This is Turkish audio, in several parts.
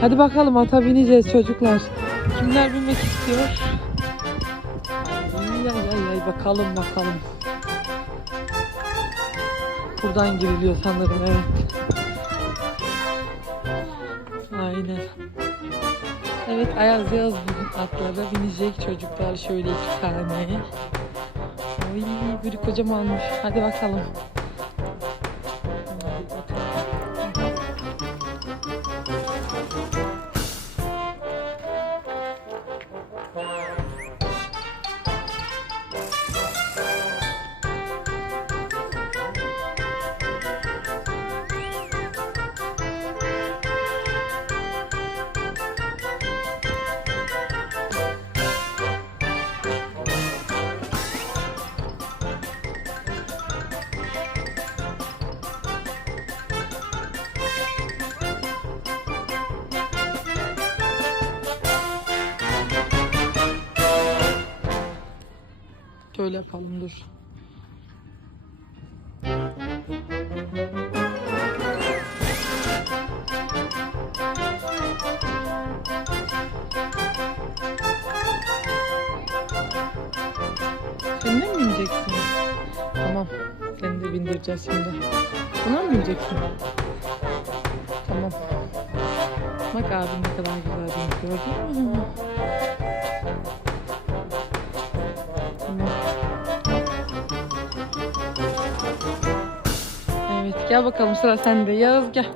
Hadi bakalım ata bineceğiz çocuklar. Kimler binmek istiyor? Ay ay ay bakalım bakalım. Buradan giriliyor sanırım evet. Aynen. Evet Ayaz Yaz atlara binecek çocuklar şöyle iki tane. Oy biri kocamanmış. Hadi bakalım. Şöyle yapalım dur. Sen de mi bineceksin? Tamam. Seni de bindireceğiz şimdi. Buna mı bineceksin? Tamam. Bak abim ne kadar güzel binmiş gördün mü? Gel bakalım sıra sende. Yağız gel.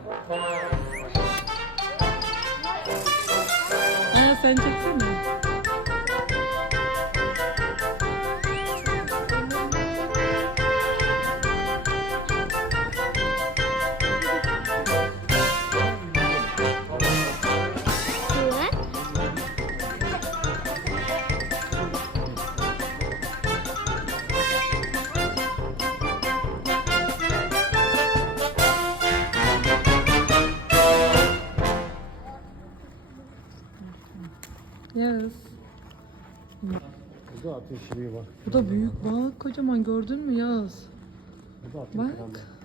Aa, sen çeksene. Yağız. Bu da ateşliği var. Bu da büyük bak kocaman gördün mü Yağız? Bu da Bak. ateşliği. Şu